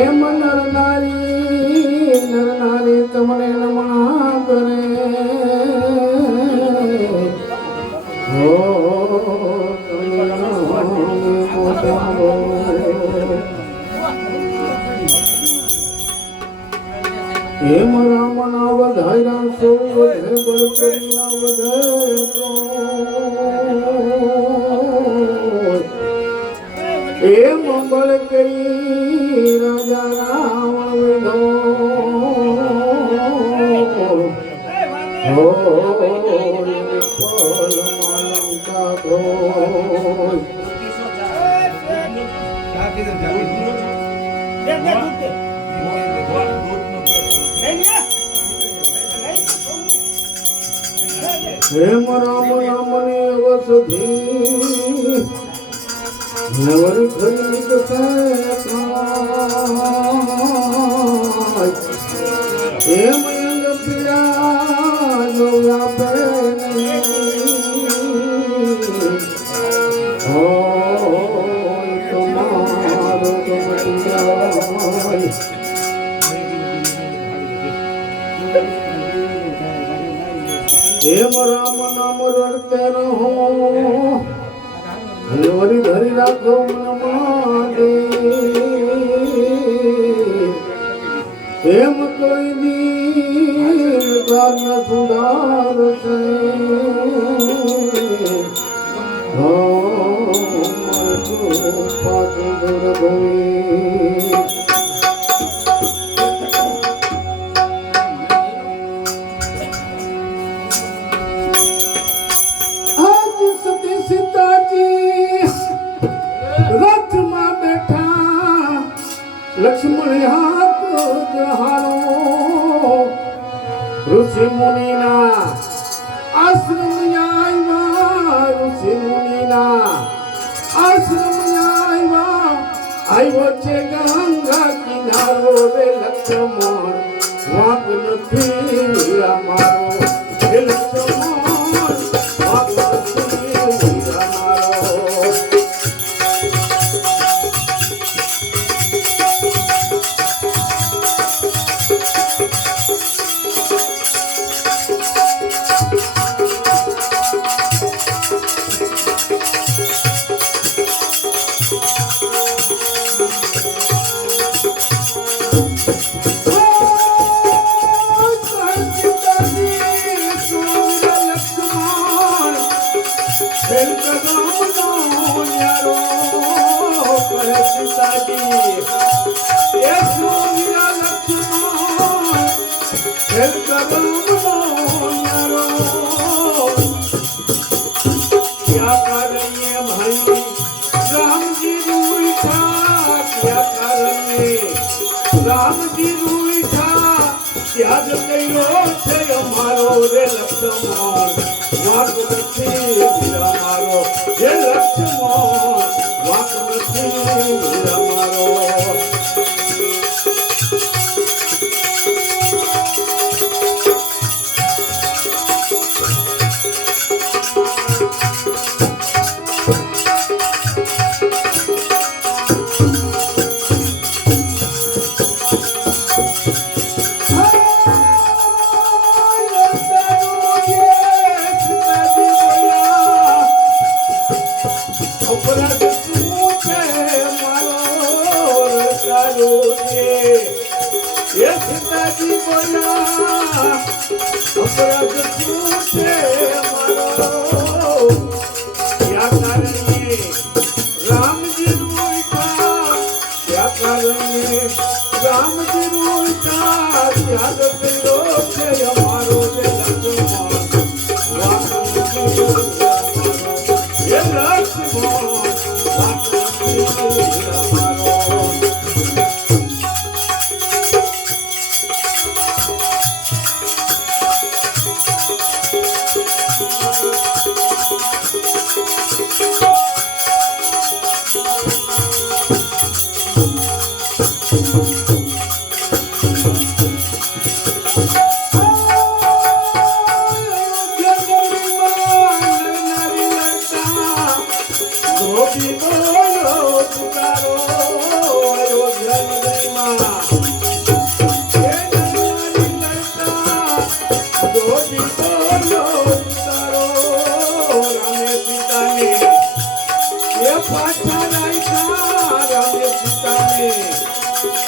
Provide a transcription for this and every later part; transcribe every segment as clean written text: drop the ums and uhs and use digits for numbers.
એમ નર નારી તમને નમણા કરે હો એમ રામ ના વધાર્યા સો વધે બળ કરી વધે એમ બળ કરી રાજા રાવણ વિધો હો વિપલ માલંકા ધોય हेम राम नामने वसुधी नवर खरीद से हेम अंग पीड़ा नो व्यापे हो तुम्हारो तुम जाय हेम राम नाम रटते रहो हरि धरि राखो मन माते हेम कोई दीन कार्य सुधार से हो मर पास दूर भई लक्ष्मण हाथ जहारो ऋषि मुनि ना आश्रम आयवा ऋषि मुनि ना आश्रम आयवा आयो छे गंगा किनारो रे लक्ष्मण वाक नथी मारो हे लक्ष्मण वाक नथी मारो रामजी रूठा त्याग कयो छे अमारो रे लक्ष्मण वाक नथी मारो हे लक्ष्मण वाक नथी मारो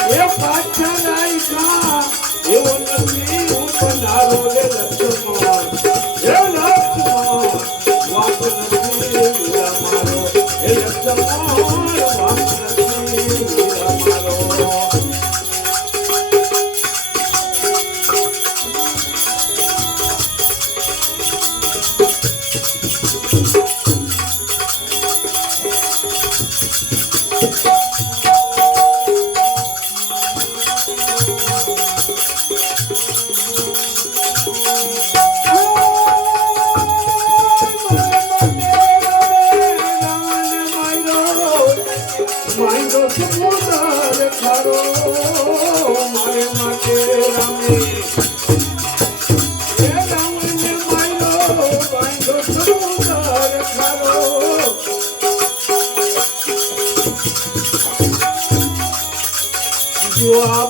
એ પાછા નાયકા એવો નથી હું પધારો રે લક્ષ્મણ એ લક્ષ્મણ વાપ નથી મારો એ લક્ષ્મણ વાપ નથી મારો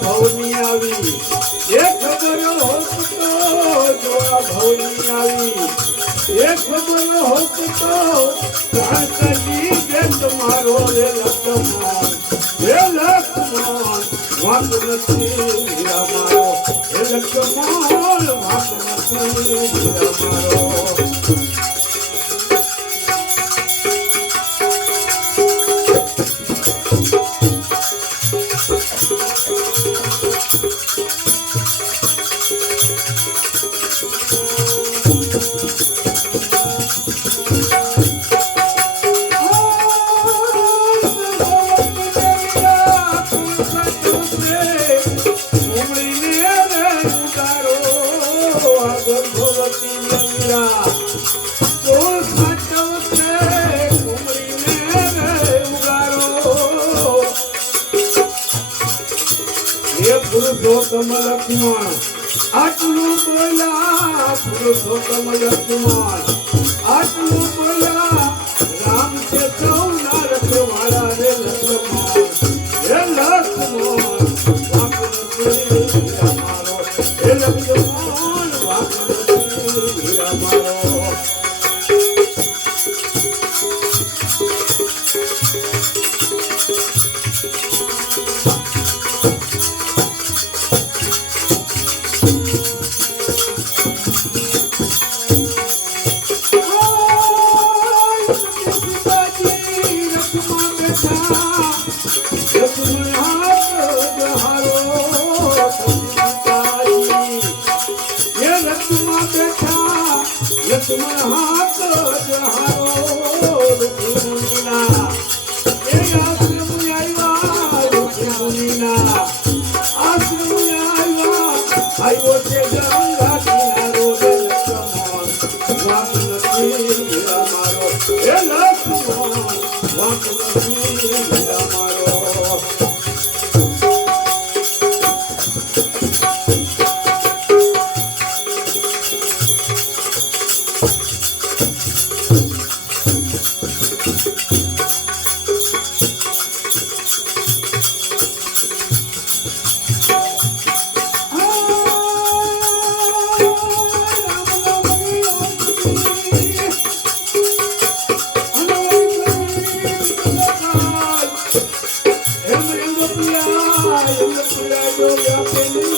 ભવની આવી એ ખબર હોત તો જો આ ભવની આવી એ ખબર હોત તો કાંકલી જે તમારો રે લક્ષ્મણ વાંક નથી મારો એ લક્ષ્મણ વાંક નથી મારો પુરુષોત્તમ લક્ષ્મણ આટલું બોલ્યા પુરુષોત્તમ લક્ષ્મણ આટલું બોલ્યા રામ કે સૌના રખવાળા રે લક્ષ્મણ હે લક્ષ્મણ વાંક નથી મારો હે લક્ષ્મણ વાંક નથી મારો લક્ષ્મણ હાથ જહારો મુનિના એ આશ્રમ આવ્યા મુનિના આશ્રમ આવ્યો છે ગંગા કિનારો રે લક્ષ્મણ વાંક નથી મારો એ લક્ષ્મણ વાંક નથી મારો Yo